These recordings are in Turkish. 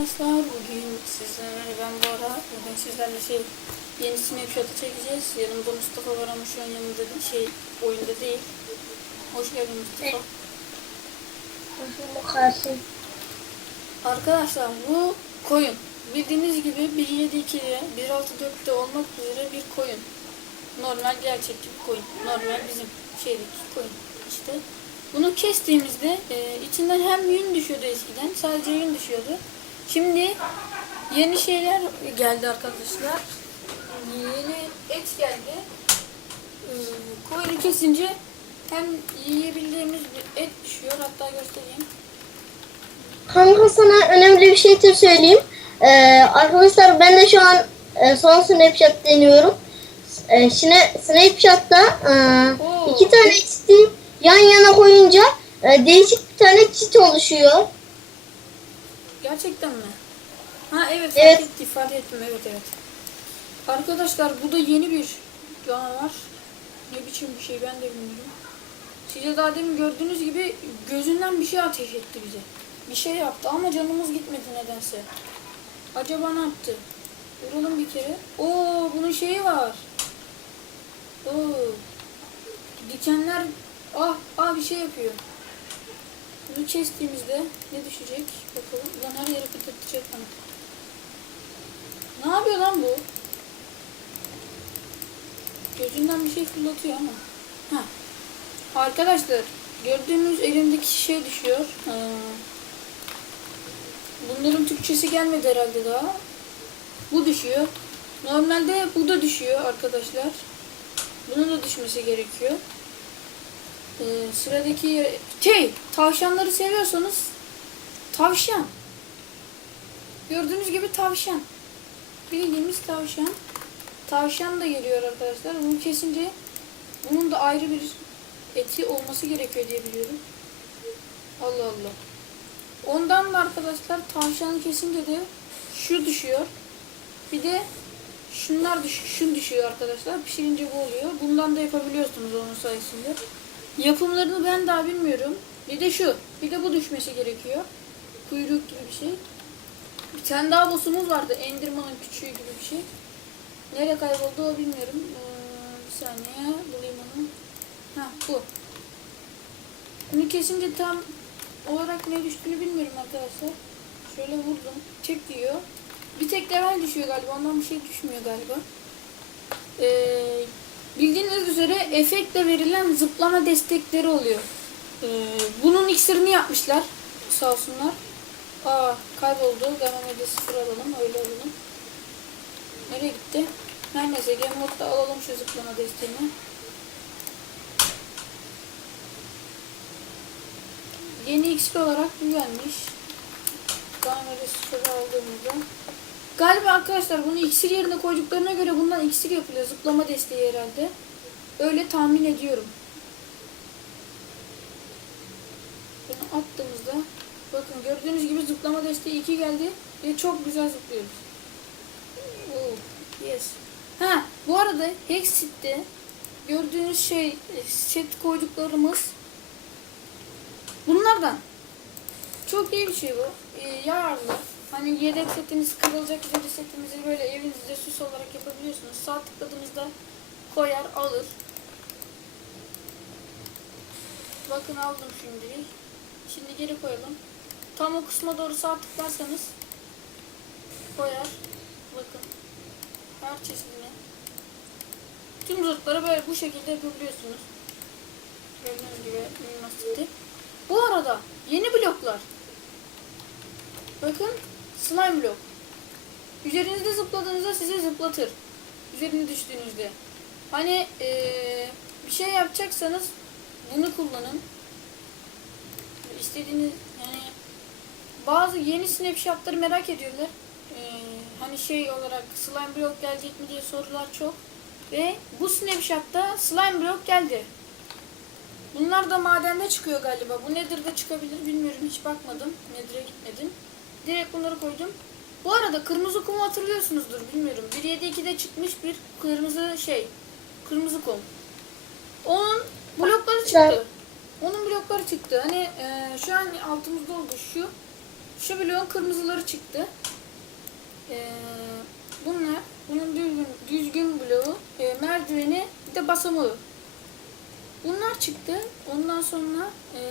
Arkadaşlar bugün sizlerle ben Bora. Bugün sizlerle şey yeni snapshot'ı çekeceğiz. Yanımda Mustafa var ama şu an yanımda değil, şey oyunda değil. Hoş geldin Mustafa. Arkadaşlar bu koyun. Bildiğiniz gibi 1.7.2'de 1.6.4'te olmak üzere bir koyun. Normal gerçek bir koyun. Normal bizim şeydeki koyun işte. Bunu kestiğimizde e, içinden hem yün düşüyordu eskiden. Sadece yün düşüyordu. Şimdi yeni şeyler geldi arkadaşlar. Yeni et geldi. E, koyunu kesince hem yiyebildiğimiz bir et düşüyor. Hatta göstereyim. Kanka sana önemli bir şey de söyleyeyim. Ee, arkadaşlar ben de şu an e, son Snapchat deniyorum. E, şimdi Snapchat'ta e, Oo. iki tane çiti yan yana koyunca e, değişik bir tane çit oluşuyor. Gerçekten mi? Ha evet, Evet. fark ettim, ifade ettim evet evet. Arkadaşlar bu da yeni bir canavar. Ne biçim bir şey ben de bilmiyorum. Size daha demin gördüğünüz gibi gözünden bir şey ateş etti bize. Bir şey yaptı ama canımız gitmedi nedense. Acaba ne yaptı? Vuralım bir kere. Oo bunun şeyi var. Oo. Dikenler ah ah bir şey yapıyor. Bunu kestiğimizde ne düşecek? Bakalım. Lan her yeri fırlatacak bana. Ne yapıyor lan bu? Gözünden bir şey fırlatıyor ama. Ha. Arkadaşlar gördüğünüz elimdeki şey düşüyor. Ha. Bunların Türkçesi gelmedi herhalde daha. Bu düşüyor. Normalde bu da düşüyor arkadaşlar. Bunun da düşmesi gerekiyor. Ee, sıradaki yere- şey tavşanları seviyorsanız tavşan. Gördüğünüz gibi tavşan. Bildiğimiz tavşan. Tavşan da geliyor arkadaşlar. Bunu kesince bunun da ayrı bir eti olması gerekiyor diye biliyorum. Allah Allah. Ondan da arkadaşlar tavşanı kesince de şu düşüyor. Bir de şunlar düş şun düşüyor arkadaşlar. Pişirince bu oluyor. Bundan da yapabiliyorsunuz onun sayesinde. Yapımlarını ben daha bilmiyorum. Bir de şu. Bir de bu düşmesi gerekiyor. Kuyruk gibi bir şey. Bir tane daha boss'umuz vardı. Enderman'ın küçüğü gibi bir şey. Nereye kayboldu o bilmiyorum. Ee, bir saniye bulayım onu. Ha bu. Bunu kesince tam olarak ne düştüğünü bilmiyorum arkadaşlar. Şöyle vurdum. Tek diyor. Bir tek level düşüyor galiba. Ondan bir şey düşmüyor galiba. Ee, bildiğiniz üzere efektle verilen zıplama destekleri oluyor. Ee, bunun iksirini yapmışlar. Sağ olsunlar. Aa kayboldu. Gamame'de sıfır alalım. Öyle alalım. Nereye gitti? Her neyse Game alalım şu zıplama desteğini. Yeni iksir olarak bu gelmiş. Gamame'de sıfır aldığımızda. Galiba arkadaşlar bunu iksir yerine koyduklarına göre bundan iksir yapılıyor. Zıplama desteği herhalde. Öyle tahmin ediyorum. Bunu attığımızda bakın gördüğünüz gibi zıplama desteği 2 geldi ve çok güzel zıplıyoruz. Oo, yes. Ha bu arada Hexit'te gördüğünüz şey set koyduklarımız bunlardan. Çok iyi bir şey bu. Ee, yararlı. Hani yedek setiniz kırılacak üzere setinizi böyle evinizde süs olarak yapabiliyorsunuz. Sağ tıkladığınızda koyar alır. Bakın aldım şimdi. Şimdi geri koyalım. Tam o kısma doğru sağ tıklarsanız koyar. Bakın. Her çeşidini. Tüm zırhları böyle bu şekilde yapabiliyorsunuz. Gördüğünüz gibi minimastiti. Bu arada yeni bloklar. Bakın slime blok. Üzerinizde zıpladığınızda size zıplatır. Üzerine düştüğünüzde. Hani eee, bir şey yapacaksanız bunu kullanın. İstediğiniz yani bazı yeni snapshotları merak ediyorlar. Eee, hani şey olarak slime blok gelecek mi diye sorular çok. Ve bu snapshotta slime blok geldi. Bunlar da madende çıkıyor galiba. Bu nedir de çıkabilir bilmiyorum. Hiç bakmadım. Nedir'e gitmedim. Direkt bunları koydum. Bu arada kırmızı kumu hatırlıyorsunuzdur bilmiyorum. 1.7.2'de çıkmış bir kırmızı şey. Kırmızı kum. Onun blokları çıktı. Onun blokları çıktı. Hani e, şu an altımızda oldu şu. Şu bloğun kırmızıları çıktı. Ee, bunlar, bunun düzgün, düzgün bloğu, e, merdiveni, bir de basamağı. Bunlar çıktı. Ondan sonra e,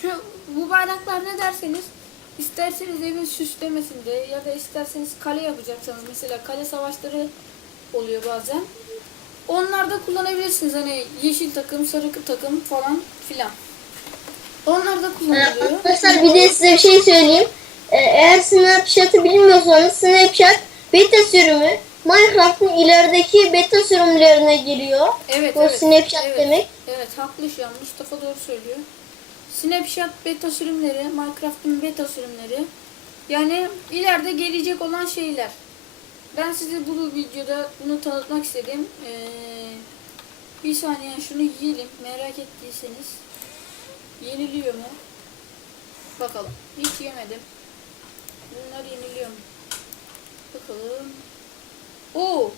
şu bu bayraklar ne derseniz isterseniz evin süslemesinde ya da isterseniz kale yapacaksanız mesela kale savaşları oluyor bazen. Onlarda kullanabilirsiniz hani yeşil takım, sarı takım falan filan. Onlar da kullanılıyor. Arkadaşlar bir de size bir şey söyleyeyim. Ee, eğer Snapchat'ı bilmiyorsanız Snapchat beta sürümü Minecraft'ın ilerideki beta sürümlerine giriyor. Evet, Bu evet. Snapchat evet. demek. Evet, haklı şu an. Mustafa doğru söylüyor. Snapchat beta sürümleri, Minecraft'ın beta sürümleri. Yani ileride gelecek olan şeyler. Ben size bu videoda bunu tanıtmak istedim. Ee, bir saniye şunu yiyelim. Merak ettiyseniz. Yeniliyor mu? Bakalım. Hiç yemedim. Bunlar yeniliyor mu? Bakalım. Oo,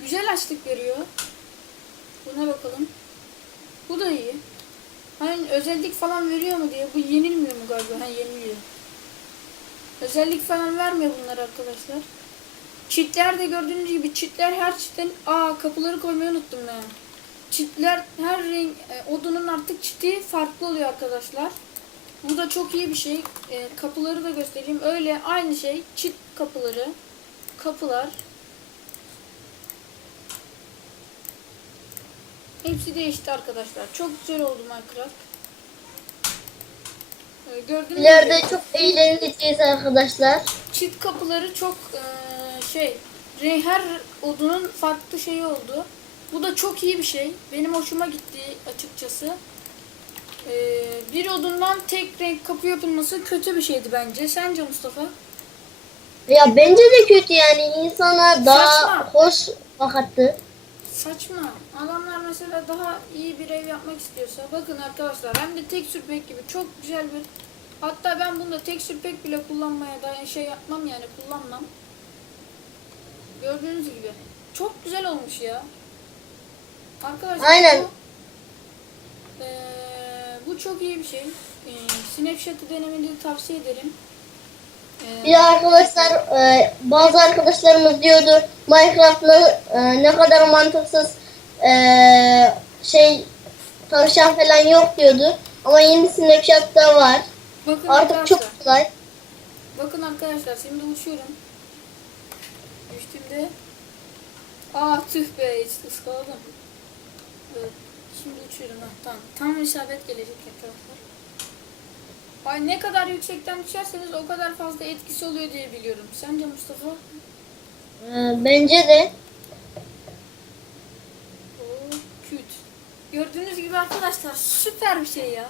güzel açlık veriyor. Buna bakalım. Bu da iyi. Hani özellik falan veriyor mu diye. Bu yenilmiyor mu galiba? Ha yeniliyor. Özellik falan vermiyor bunlar arkadaşlar. Çitler de gördüğünüz gibi çitler her çitten aa kapıları koymayı unuttum ben. Çitler her renk e, odunun artık çiti farklı oluyor arkadaşlar. Bu da çok iyi bir şey. E, kapıları da göstereyim. Öyle aynı şey. Çit kapıları. Kapılar. Hepsi değişti arkadaşlar. Çok güzel oldu Minecraft. Ee, Gördüğünüz İleride gibi çok eğleneceğiz arkadaşlar. çift kapıları çok eee, şey re- her odunun farklı şeyi oldu. Bu da çok iyi bir şey. Benim hoşuma gitti açıkçası. Eee, bir odundan tek renk kapı yapılması kötü bir şeydi bence. Sence Mustafa? Ya bence de kötü yani insana daha Saçma. hoş bakattı. Saçma. Adamlar mesela daha iyi bir ev yapmak istiyorsa bakın arkadaşlar hem de tek sürpek gibi çok güzel bir hatta ben bunda tek sürpek bile kullanmaya da şey yapmam yani kullanmam. Gördüğünüz gibi. Çok güzel olmuş ya. Arkadaşlar Aynen. Bu, bu çok iyi bir şey. Eee Snapchat'ı denemenizi tavsiye ederim. Bir de arkadaşlar e, bazı arkadaşlarımız diyordu Minecraft'la e, ne kadar mantıksız e, şey tavşan falan yok diyordu. Ama yeni Snapchat'ta var. bakın Artık çok kolay. Bakın arkadaşlar şimdi uçuyorum. Düştüğümde Aa tüh be hiç ıskaladım. Evet, şimdi uçuyorum ha tamam. Tam isabet gelecek arkadaşlar. Ay ne kadar yüksekten düşerseniz o kadar fazla etkisi oluyor diye biliyorum. Sence Mustafa? E, bence de. Oo, küt. Gördüğünüz gibi arkadaşlar süper bir şey ya.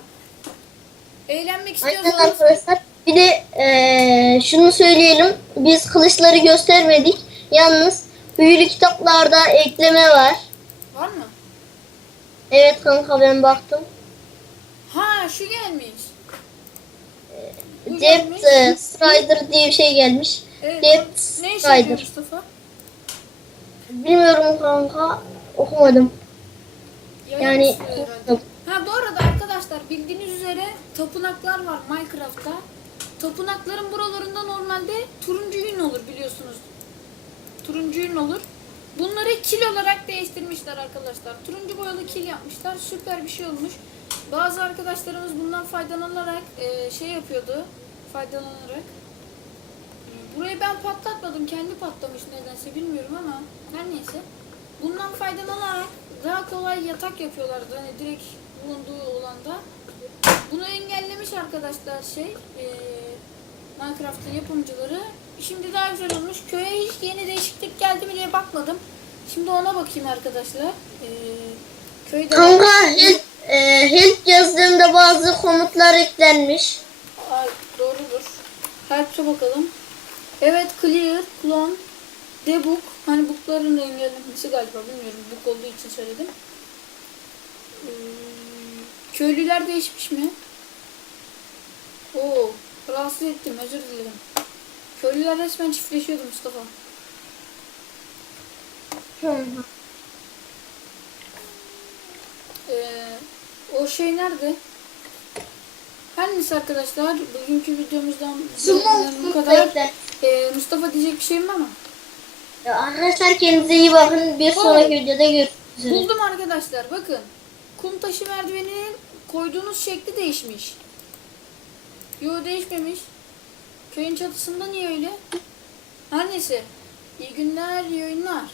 Eğlenmek Aynen istiyorsanız arkadaşlar. Bir de e, şunu söyleyelim. Biz kılıçları göstermedik. Yalnız büyülü kitaplarda ekleme var. var mı? Evet kanka ben baktım. Ha şu gelmiş. Gelmiş. e, Strider diye bir şey gelmiş. Evet. Ne yarıyor Strider. Mustafa? Bilmiyorum kanka. Okumadım. Yani herhalde. okumadım. Ha bu arada arkadaşlar bildiğiniz üzere tapınaklar var Minecraft'ta. Tapınakların buralarında normalde turuncu yün olur biliyorsunuz. Turuncu yün olur. Bunları kil olarak değiştirmişler arkadaşlar. Turuncu boyalı kil yapmışlar. Süper bir şey olmuş. Bazı arkadaşlarımız bundan faydalanarak e, şey yapıyordu. Faydalanarak. Burayı ben patlatmadım. Kendi patlamış nedense bilmiyorum ama her neyse. Bundan faydalanarak daha kolay yatak yapıyorlardı. Hani direkt bulunduğu olanda. Bunu engellemiş arkadaşlar şey. E, Minecraft'ın yapımcıları. Şimdi daha güzel olmuş. Köye hiç yeni değişiklik geldi mi diye bakmadım. Şimdi ona bakayım arkadaşlar. E, köyde Kanka help, e, help yazdığımda bazı komutlar eklenmiş. Ay, doğrudur. Help'e bakalım. Evet clear, clone, debug. Hani bookların da engellenmesi galiba bilmiyorum. Book olduğu için söyledim. Ee, köylüler değişmiş mi? Rahatsız ettim özür dilerim. Köylüler resmen çiftleşiyordu Mustafa. Ee, o şey nerede? Her neyse arkadaşlar bugünkü videomuzdan bu kadar. Ee, Mustafa diyecek bir şeyim var mı? Ya Arkadaşlar kendinize iyi bakın. Bir sonraki videoda görüşürüz. Buldum arkadaşlar bakın. Kum taşı merdiveninin koyduğunuz şekli değişmiş. Yo değişmemiş. Köyün çatısında niye öyle? Her neyse. İyi günler, iyi oyunlar.